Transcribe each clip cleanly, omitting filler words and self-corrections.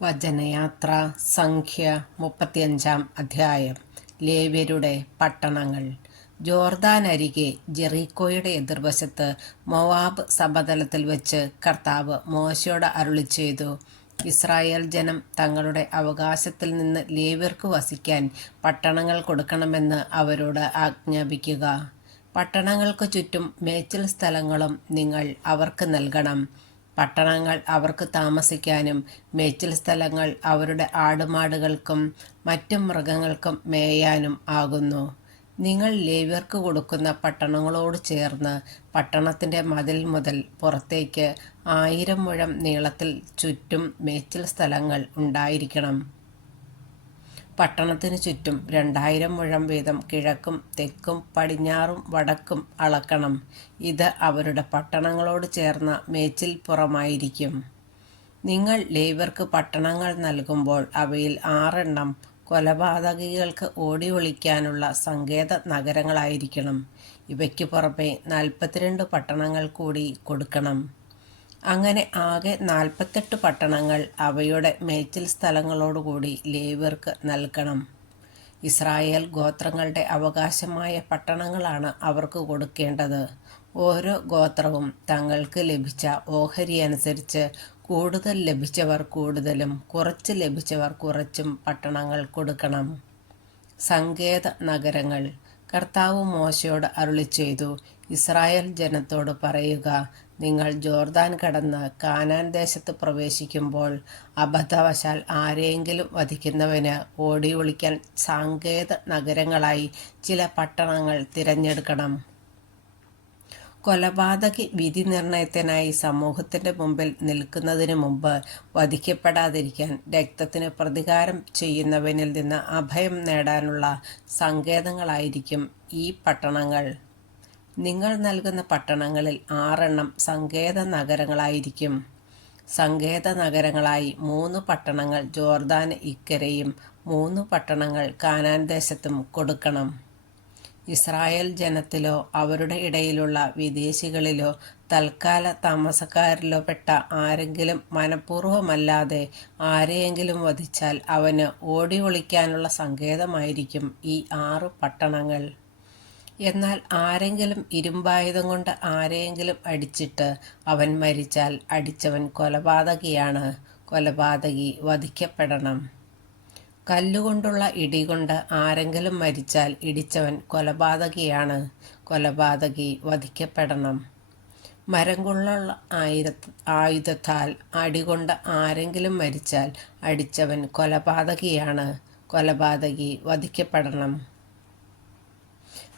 വചനയാത്ര സംഖ്യ 35 അധ്യായം. ലേവ്യരുടെ പട്ടണങ്ങൾ. ജോർദാനരികെ ജെറീക്കോയുടെ എതിർവശത്ത് മോവാബ് സമതലത്തിൽ വെച്ച് കർത്താവ് മോശയോട് അരുളിച്ചെയ്തു, ഇസ്രായേൽ ജനം തങ്ങളുടെ അവകാശത്തിൽ നിന്ന് ലേവ്യർക്ക് വസിക്കാൻ പട്ടണങ്ങൾ കൊടുക്കണമെന്ന് അവരോട് ആജ്ഞാപിക്കുക. പട്ടണങ്ങൾക്ക് ചുറ്റും മേച്ചിൽ സ്ഥലങ്ങളും നിങ്ങൾ അവർക്ക് നൽകണം. പട്ടണങ്ങൾ അവർക്ക് താമസിക്കാനും മേച്ചിൽ സ്ഥലങ്ങൾ അവരുടെ ആടുമാടുകൾക്കും മറ്റു മൃഗങ്ങൾക്കും മേയാനും ആകുന്നു. നിങ്ങൾ ലേവ്യർക്ക് കൊടുക്കുന്ന പട്ടണങ്ങളോട് ചേർന്ന് പട്ടണത്തിൻ്റെ മതിൽ മുതൽ പുറത്തേക്ക് 1000 മുഴം നീളത്തിൽ ചുറ്റും മേച്ചിൽ സ്ഥലങ്ങൾ ഉണ്ടായിരിക്കണം. പട്ടണത്തിനു ചുറ്റും 2000 മുഴം വീതം കിഴക്കും തെക്കും പടിഞ്ഞാറും വടക്കും അളക്കണം. ഇത് അവരുടെ പട്ടണങ്ങളോട് ചേർന്ന മേച്ചിൽ പുറമായിരിക്കും. നിങ്ങൾ ലേവ്യർക്ക് പട്ടണങ്ങൾ നൽകുമ്പോൾ അവയിൽ 6 എണ്ണം കൊലപാതകികൾക്ക് ഓടി ഒളിക്കാനുള്ള സങ്കേത നഗരങ്ങളായിരിക്കണം. ഇവയ്ക്ക് പുറമെ 42 പട്ടണങ്ങൾ കൂടി കൊടുക്കണം. അങ്ങനെ ആകെ 48 പട്ടണങ്ങൾ അവയുടെ മേച്ചിൽ സ്ഥലങ്ങളോടുകൂടി ലേവ്യർക്ക് നൽകണം. ഇസ്രായേൽ ഗോത്രങ്ങളുടെ അവകാശമായ പട്ടണങ്ങളാണ് അവർക്ക് കൊടുക്കേണ്ടത്. ഓരോ ഗോത്രവും തങ്ങൾക്ക് ലഭിച്ച ഓഹരി അനുസരിച്ച് കൂടുതൽ ലഭിച്ചവർ കൂടുതലും കുറച്ച് ലഭിച്ചവർ കുറച്ചും പട്ടണങ്ങൾ കൊടുക്കണം. സങ്കേത നഗരങ്ങൾ. കർത്താവ് മോശയോട് അരുളിച്ചെയ്തു, ഇസ്രായേൽ ജനത്തോട് പറയുക, നിങ്ങൾ ജോർദാൻ കടന്ന് കാനാൻ ദേശത്ത് പ്രവേശിക്കുമ്പോൾ അബദ്ധവശാൽ ആരെയെങ്കിലും വധിക്കുന്നവന് ഓടി ഒളിക്കാൻ സങ്കേത നഗരങ്ങളായി ചില പട്ടണങ്ങൾ തിരഞ്ഞെടുക്കണം. കൊലപാതകി വിധി നിർണയത്തിനായി സമൂഹത്തിൻ്റെ മുമ്പിൽ നിൽക്കുന്നതിന് മുമ്പ് വധിക്കപ്പെടാതിരിക്കാൻ രക്തത്തിന് പ്രതികാരം ചെയ്യുന്നവനിൽ നിന്ന് അഭയം നേടാനുള്ള സങ്കേതങ്ങളായിരിക്കും ഈ പട്ടണങ്ങൾ. നിങ്ങൾ നൽകുന്ന പട്ടണങ്ങളിൽ 6 എണ്ണം സങ്കേത നഗരങ്ങളായിരിക്കും. സങ്കേത നഗരങ്ങളായി 3 പട്ടണങ്ങൾ ജോർദാന് ഇക്കരെയും 3 പട്ടണങ്ങൾ കാനാൻ ദേശത്തും കൊടുക്കണം. ഇസ്രായേൽ ജനത്തിലോ അവരുടെ ഇടയിലുള്ള വിദേശികളിലോ തൽക്കാല താമസക്കാരിലോ പെട്ട ആരെങ്കിലും മനഃപൂർവ്വമല്ലാതെ ആരെയെങ്കിലും വധിച്ചാൽ അവന് ഓടി ഒളിക്കാനുള്ള സങ്കേതമായിരിക്കും ഈ 6 പട്ടണങ്ങൾ. എന്നാൽ ആരെങ്കിലും ഇരുമ്പായുധം കൊണ്ട് ആരെയെങ്കിലും അടിച്ചിട്ട് അവൻ മരിച്ചാൽ അടിച്ചവൻ കൊലപാതകിയാണ്. കൊലപാതകി വധിക്കപ്പെടണം. കല്ലുകൊണ്ടുള്ള ഇടികൊണ്ട് ആരെങ്കിലും മരിച്ചാൽ ഇടിച്ചവൻ കൊലപാതകിയാണ്. കൊലപാതകി വധിക്കപ്പെടണം. മരം കൊണ്ടുള്ള ആയുധത്താൽ അടികൊണ്ട് ആരെങ്കിലും മരിച്ചാൽ അടിച്ചവൻ കൊലപാതകിയാണ്. കൊലപാതകി വധിക്കപ്പെടണം.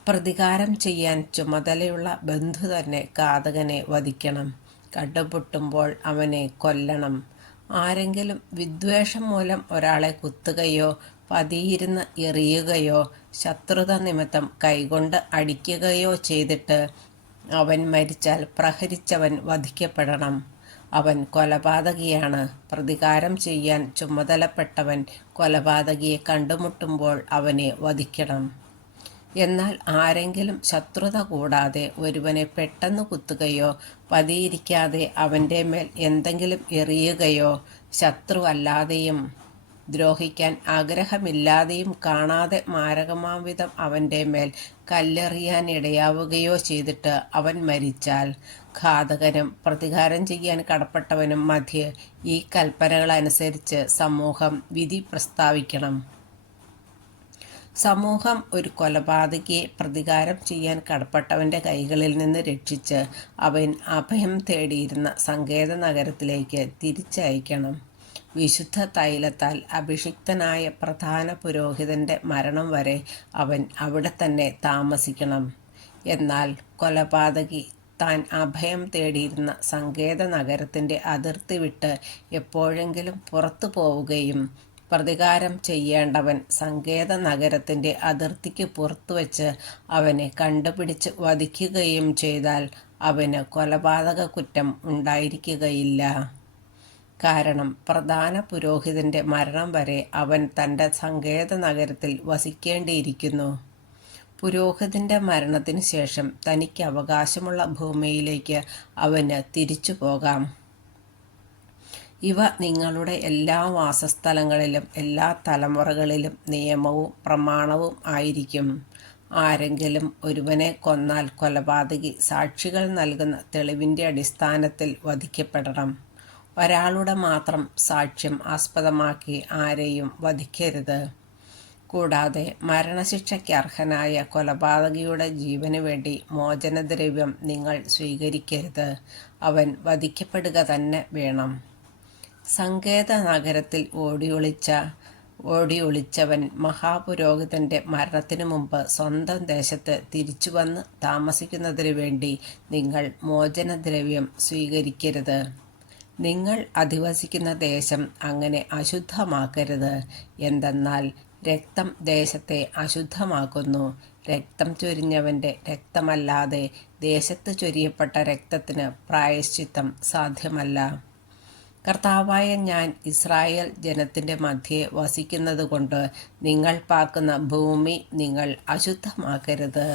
പ്രതികാരം ചെയ്യാൻ ചുമതലയുള്ള ബന്ധു തന്നെ ഘാതകനെ വധിക്കണം. കണ്ടുമുട്ടുമ്പോൾ അവനെ കൊല്ലണം. ആരെങ്കിലും വിദ്വേഷം മൂലം ഒരാളെ കുത്തുകയോ പതിയിരുന്ന് എറിയുകയോ ശത്രുത നിമിത്തം കൈകൊണ്ട് അടിക്കുകയോ ചെയ്തിട്ട് അവൻ മരിച്ചാൽ പ്രഹരിച്ചവൻ വധിക്കപ്പെടണം. അവൻ കൊലപാതകിയാണ്. പ്രതികാരം ചെയ്യാൻ ചുമതലപ്പെട്ടവൻ കൊലപാതകിയെ കണ്ടുമുട്ടുമ്പോൾ അവനെ വധിക്കണം. എന്നാൽ ആരെങ്കിലും ശത്രുത കൂടാതെ ഒരുവനെ പെട്ടെന്ന് കുത്തുകയോ പതിയിരിക്കാതെ അവൻ്റെ മേൽ എന്തെങ്കിലും എറിയുകയോ ശത്രുവല്ലാതെയും ദ്രോഹിക്കാൻ ആഗ്രഹമില്ലാതെയും കാണാതെ മാരകമാംവിധം അവൻ്റെ മേൽ കല്ലെറിയാനിടയാവുകയോ ചെയ്തിട്ട് അവൻ മരിച്ചാൽ ഘാതകനും പ്രതികാരം ചെയ്യാൻ കടപ്പെട്ടവനും മധ്യേ ഈ കൽപ്പനകളനുസരിച്ച് സമൂഹം വിധി പ്രസ്താവിക്കണം. സമൂഹം ഒരു കൊലപാതകിയെ പ്രതികാരം ചെയ്യാൻ കടപ്പെട്ടവൻ്റെ കൈകളിൽ നിന്ന് രക്ഷിച്ച് അവൻ അഭയം തേടിയിരുന്ന സങ്കേത നഗരത്തിലേക്ക് തിരിച്ചയക്കണം. വിശുദ്ധ തൈലത്താൽ അഭിഷിക്തനായ പ്രധാന പുരോഹിതൻ്റെ മരണം വരെ അവൻ അവിടെ തന്നെ താമസിക്കണം. എന്നാൽ കൊലപാതകി താൻ അഭയം തേടിയിരുന്ന സങ്കേത നഗരത്തിൻ്റെ അതിർത്തി വിട്ട് എപ്പോഴെങ്കിലും പുറത്തു പോവുകയും പ്രതികാരം ചെയ്യേണ്ടവൻ സങ്കേത നഗരത്തിൻ്റെ അതിർത്തിക്ക് പുറത്തുവച്ച് അവനെ കണ്ടുപിടിച്ച് വധിക്കുകയും ചെയ്താൽ അവന് കൊലപാതക കുറ്റം ഉണ്ടായിരിക്കുകയില്ല. കാരണം പ്രധാന പുരോഹിതൻ്റെ മരണം വരെ അവൻ തൻ്റെ സങ്കേത നഗരത്തിൽ വസിക്കേണ്ടിയിരിക്കുന്നു. പുരോഹിതൻ്റെ മരണത്തിന് ശേഷം തനിക്ക് അവകാശമുള്ള ഭൂമിയിലേക്ക് അവന് തിരിച്ചു പോകാം. ഇവ നിങ്ങളുടെ എല്ലാ വാസസ്ഥലങ്ങളിലും എല്ലാ തലമുറകളിലും നിയമവും പ്രമാണവും ആയിരിക്കും. ആരെങ്കിലും ഒരുവനെ കൊന്നാൽ കൊലപാതകി സാക്ഷികൾ നൽകുന്ന തെളിവിൻ്റെ അടിസ്ഥാനത്തിൽ വധിക്കപ്പെടണം. ഒരാളുടെ മാത്രം സാക്ഷ്യം ആസ്പദമാക്കി ആരെയും വധിക്കരുത്. കൂടാതെ മരണശിക്ഷയ്ക്ക് അർഹനായ കൊലപാതകിയുടെ ജീവന് വേണ്ടി മോചനദ്രവ്യം നിങ്ങൾ സ്വീകരിക്കരുത്. അവൻ വധിക്കപ്പെടുക തന്നെ വേണം. സങ്കേത നഗരത്തിൽ ഓടിയൊളിച്ചവൻ മഹാപുരോഹിതന്റെ മരണത്തിനു മുമ്പ് സ്വന്തം ദേശത്ത് തിരിച്ചുവന്ന് താമസിക്കുന്നതിനു വേണ്ടി നിങ്ങൾ മോചനദ്രവ്യം സ്വീകരിക്കരുത്. നിങ്ങൾ അധിവസിക്കുന്ന ദേശം അങ്ങനെ അശുദ്ധമാക്കരുത്. എന്തെന്നാൽ രക്തം ദേശത്തെ അശുദ്ധമാക്കുന്നു. രക്തം ചൊരിഞ്ഞവൻ്റെ രക്തമല്ലാതെ ദേശത്ത് ചൊരിയപ്പെട്ട രക്തത്തിന് പ്രായശ്ചിത്തം സാധ്യമല്ല. കർത്താവായ ഞാൻ ഇസ്രായേൽ ജനത്തിൻ്റെ മധ്യേ വസിക്കുന്നതുകൊണ്ട് നിങ്ങൾ പാർക്കുന്ന ഭൂമി നിങ്ങൾ അശുദ്ധമാക്കരുത്.